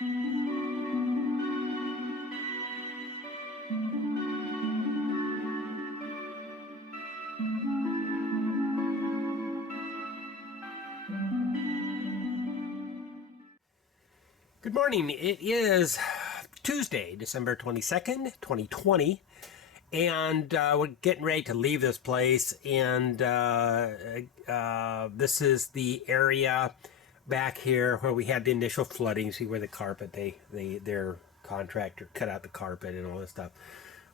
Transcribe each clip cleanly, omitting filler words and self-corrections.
Good morning. It is Tuesday, December 22nd, 2020, and we're getting ready to leave this place, and this is the area back here where we had the initial flooding. See where the carpet, their contractor cut out the carpet and all this stuff.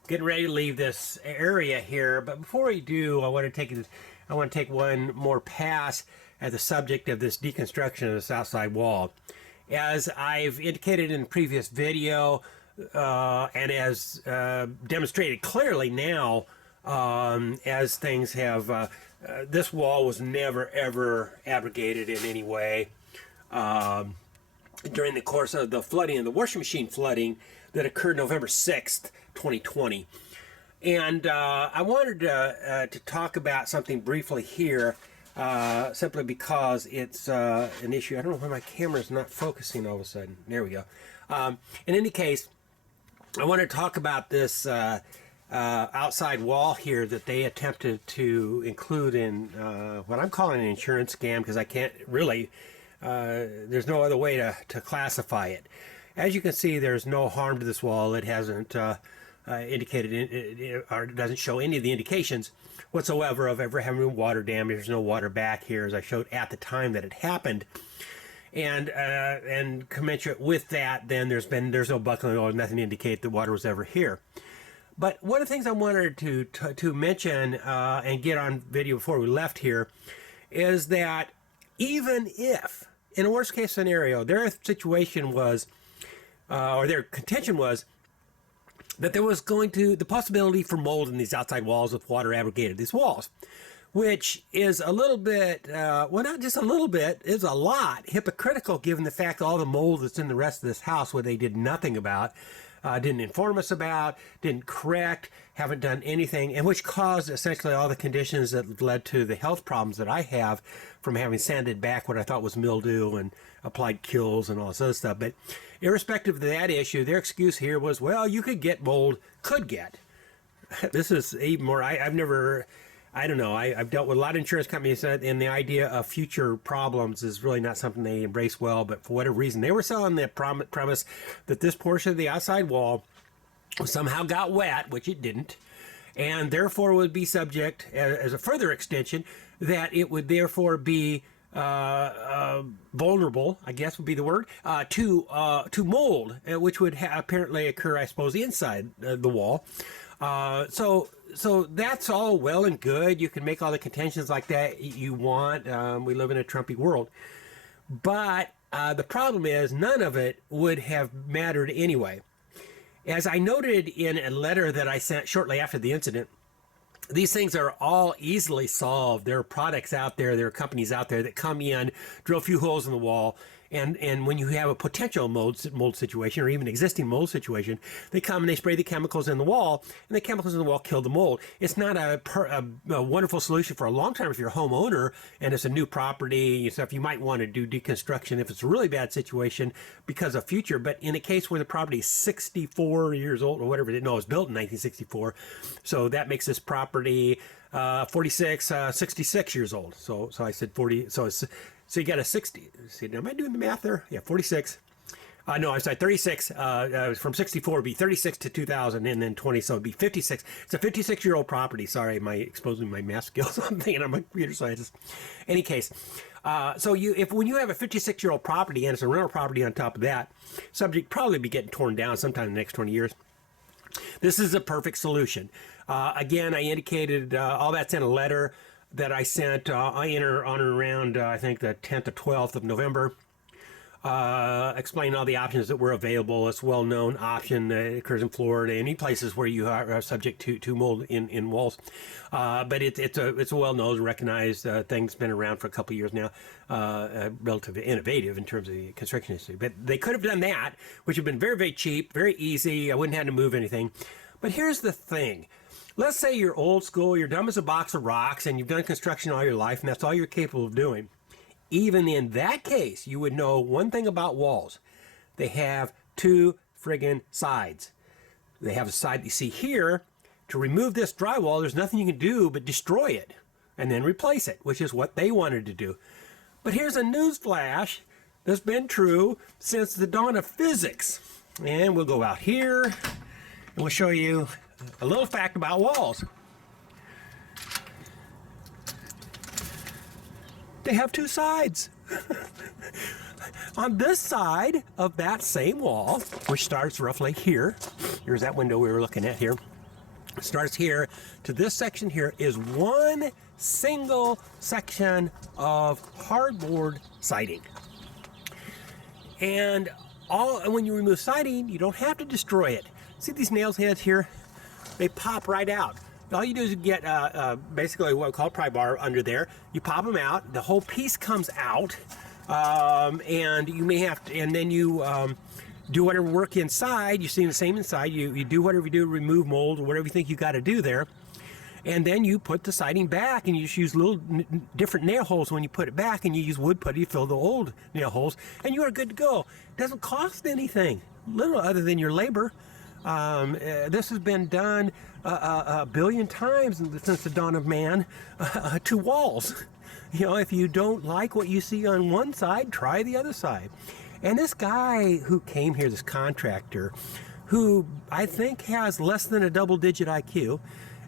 Getting ready to leave this area here, but before we do, I want to take one more pass at the subject of this deconstruction of this outside wall. As I've indicated in the previous video, and as demonstrated clearly now, as things have, this wall was never ever abrogated in any way during the course of the flooding, of the washing machine flooding that occurred November 6th, 2020. And I wanted to talk about something briefly here. Simply because it's an issue. I don't know why my camera's not focusing all of a sudden. There we go. In any case, I want to talk about this outside wall here that they attempted to include in what I'm calling an insurance scam, because I can't really, there's no other way to classify it. As you can see, there's no harm to this wall. It hasn't indicated or doesn't show any of the indications whatsoever of ever having water damage. There's no water back here, as I showed at the time that it happened, and commensurate with that, then there's no buckling or nothing to indicate that water was ever here. But one of the things I wanted to mention and get on video before we left here is that even if, in a worst case scenario, their situation was, or their contention was, that there was the possibility for mold in these outside walls if water abrogated these walls, which is a little bit, well, not just a little bit, is a lot hypocritical given the fact that all the mold that's in the rest of this house, where they did nothing about, didn't inform us about, didn't correct, haven't done anything, and which caused essentially all the conditions that led to the health problems that I have from having sanded back what I thought was mildew and applied kills and all this other stuff. But irrespective of that issue, their excuse here was, well, you could get mold, This is even more, I don't know, I've dealt with a lot of insurance companies, and the idea of future problems is really not something they embrace well, but for whatever reason, they were selling the premise that this portion of the outside wall somehow got wet, which it didn't, and therefore would be subject, as a further extension, that it would therefore be vulnerable, I guess would be the word, to mold, which would apparently occur, I suppose, inside the wall. So that's all well and good. You can make all the contentions like that you want. We live in a Trumpy world. But the problem is none of it would have mattered anyway. As I noted in a letter that I sent shortly after the incident, these things are all easily solved. There are products out there, there are companies out there that come in, drill a few holes in the wall, and when you have a potential mold situation or even existing mold situation, they come and they spray the chemicals in the wall, and the chemicals in the wall kill the mold. It's not a wonderful solution for a long time if you're a homeowner and it's a new property and stuff. You might want to do deconstruction if it's a really bad situation because of future. But in a case where the property is 64 years old or whatever, it was built in 1964, so that makes this property 66 years old. So I said 40. So you got a 60. See, am I doing the math there? Yeah, 46. No, I'm sorry, 36. From 64 would be 36 to 2000, and then 20, so it'd be 56. It's a 56-year-old property. Sorry, am I exposing my math skills? I'm thinking I'm a computer scientist. Any case, so when you have a 56-year-old property and it's a rental property on top of that, subject probably be getting torn down sometime in the next 20 years. This is a perfect solution. Again, I indicated all that's in a letter that I sent on or around, I think, the 10th or 12th of November, explaining all the options that were available. It's a well-known option that occurs in Florida, any places where you are subject to mold in walls. But it's a well-known, recognized thing that's been around for a couple of years now, relatively innovative in terms of the construction industry. But they could have done that, which would have been very, very cheap, very easy. I wouldn't have to move anything. But here's the thing. Let's say you're old school, you're dumb as a box of rocks, and you've done construction all your life, and that's all you're capable of doing. Even in that case, you would know one thing about walls. they have two friggin' sides. They have a side you see here. To remove this drywall, there's nothing you can do but destroy it and then replace it, which is what they wanted to do. But here's a news flash that's been true since the dawn of physics. And we'll go out here and we'll show you a little fact about walls. They have two sides. On this side of that same wall, which starts roughly here, here's that window we were looking at here, it starts here to this section here is one single section of hardboard siding. And when you remove siding, you don't have to destroy it. See these nails heads here? They pop right out. All you do is get basically what we call pry bar under there. You pop them out, the whole piece comes out, and you may have to, and then you do whatever work inside. You see the same inside. You do whatever you do, remove mold or whatever you think you got to do there. And then you put the siding back, and you just use little different nail holes when you put it back, and you use wood putty to fill the old nail holes, and you are good to go. It doesn't cost anything, little other than your labor. This has been done a billion times since the dawn of man to walls. You know, if you don't like what you see on one side, try the other side. And this guy who came here, this contractor, who I think has less than a double-digit IQ,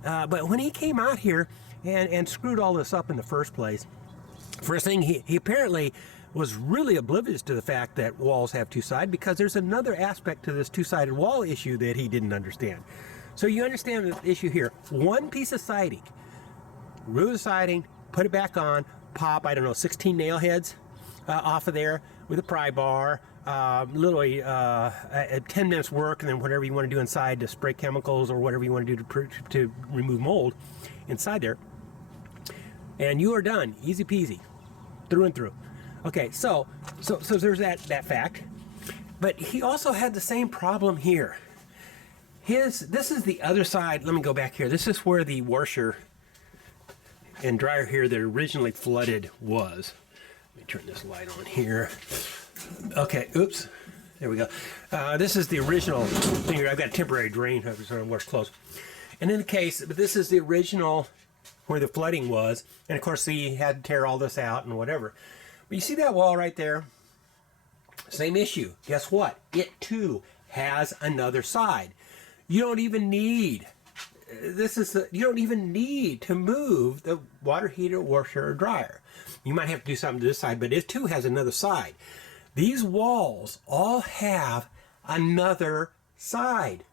but when he came out here and screwed all this up in the first place, first thing, he apparently was really oblivious to the fact that walls have two sides, because there's another aspect to this two-sided wall issue that he didn't understand. So you understand the issue here. One piece of siding, remove the siding, put it back on, pop, I don't know, 16 nail heads off of there with a pry bar, literally 10 minutes work, and then whatever you want to do inside to spray chemicals or whatever you want to do to remove mold inside there. And you are done, easy peasy, through and through. Okay, so there's that fact. But he also had the same problem here. This is the other side. Let me go back here. This is where the washer and dryer here that originally flooded was. Let me turn this light on here. Okay, oops. There we go. This is the original thing here. I've got a temporary drain so I wash clothes. And in the case, but this is the original where the flooding was. And of course, he had to tear all this out and whatever. But you see that wall right there? Same issue. Guess what? It too has another side. You don't even need, you don't even need to move the water heater, washer, or dryer. You might have to do something to this side, but it too has another side. These walls all have another side.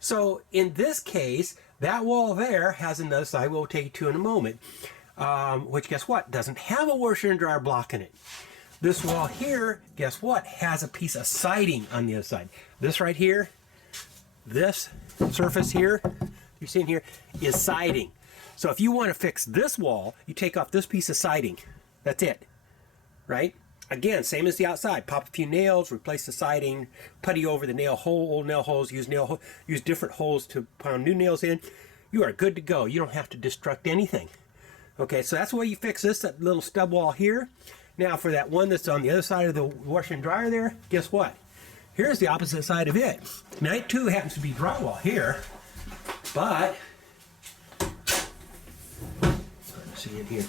So in this case, that wall there has another side we'll take you to in a moment, which guess what? Doesn't have a washer and dryer block in it. This wall here, guess what? Has a piece of siding on the other side. This right here, this surface here, you're seeing here, is siding. So if you want to fix this wall, you take off this piece of siding. That's it, right? Again, same as the outside. Pop a few nails, replace the siding, putty over the old nail holes, use different holes to pound new nails in. You are good to go. You don't have to destruct anything. Okay, so that's the way you fix this, that little stub wall here. Now for that one that's on the other side of the washer and dryer there, guess what? Here's the opposite side of it. Now it too happens to be drywall here, but let's see in here.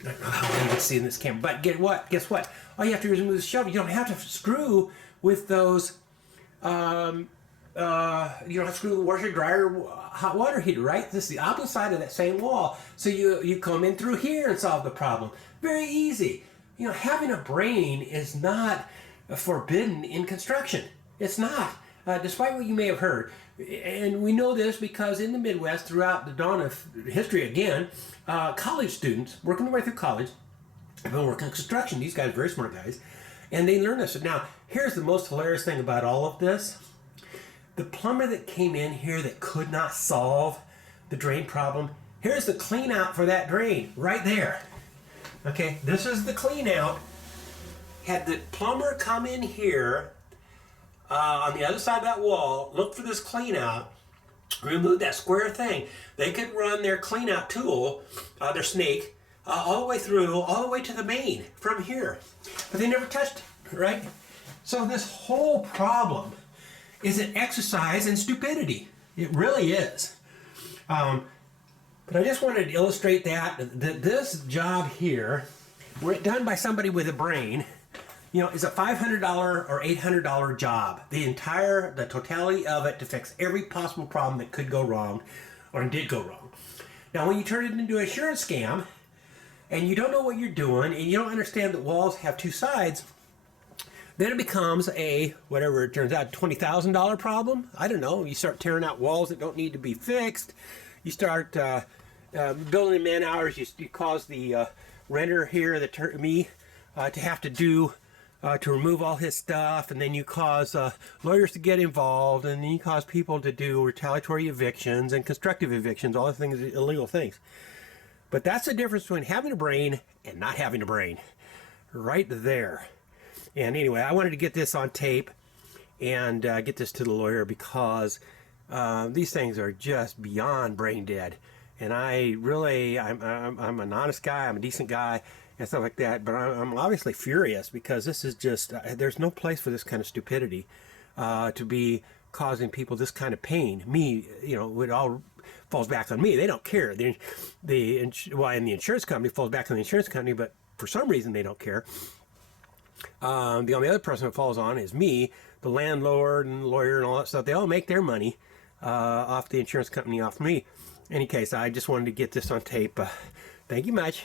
I don't know how well you can see in this camera, but guess what? All you have to do is remove the shovel. You don't have to screw with those. You don't have to screw the washer, dryer, hot water heater, right? This is the opposite side of that same wall. So you come in through here and solve the problem. Very easy. You know, having a brain is not forbidden in construction. It's not, despite what you may have heard. And we know this because in the Midwest, throughout the dawn of history again, college students working their way through college have been working in construction. These guys are very smart guys, and they learn this. Now, here's the most hilarious thing about all of this. The plumber that came in here that could not solve the drain problem, here's the clean out for that drain right there. Okay, this is the clean out. Had the plumber come in here on the other side of that wall, look for this clean out, remove that square thing, they could run their clean out tool, their snake, all the way through, all the way to the main from here. But they never touched it, right? So this whole problem is an exercise in stupidity. It really is. But I just wanted to illustrate that this job here, were it done by somebody with a brain, you know, is a $500 or $800 job. The totality of it to fix every possible problem that could go wrong or did go wrong. Now, when you turn it into an insurance scam and you don't know what you're doing and you don't understand that walls have two sides, then it becomes a, whatever it turns out, $20,000 problem. I don't know. You start tearing out walls that don't need to be fixed. You start building in man hours. You cause the renter here, me, to have to do to remove all his stuff, and then you cause lawyers to get involved, and then you cause people to do retaliatory evictions and constructive evictions, all the things, illegal things. But that's the difference between having a brain and not having a brain, right there. And anyway, I wanted to get this on tape and get this to the lawyer because these things are just beyond brain dead. And I'm an honest guy, I'm a decent guy, and stuff like that, but I'm obviously furious because this is just, there's no place for this kind of stupidity to be causing people this kind of pain. Me, you know, it all falls back on me. They don't care. And the insurance company falls back on the insurance company, but for some reason they don't care. The only other person it falls on is me, the landlord and lawyer and all that stuff. They all make their money off the insurance company, off me. In any case, I just wanted to get this on tape. Thank you much.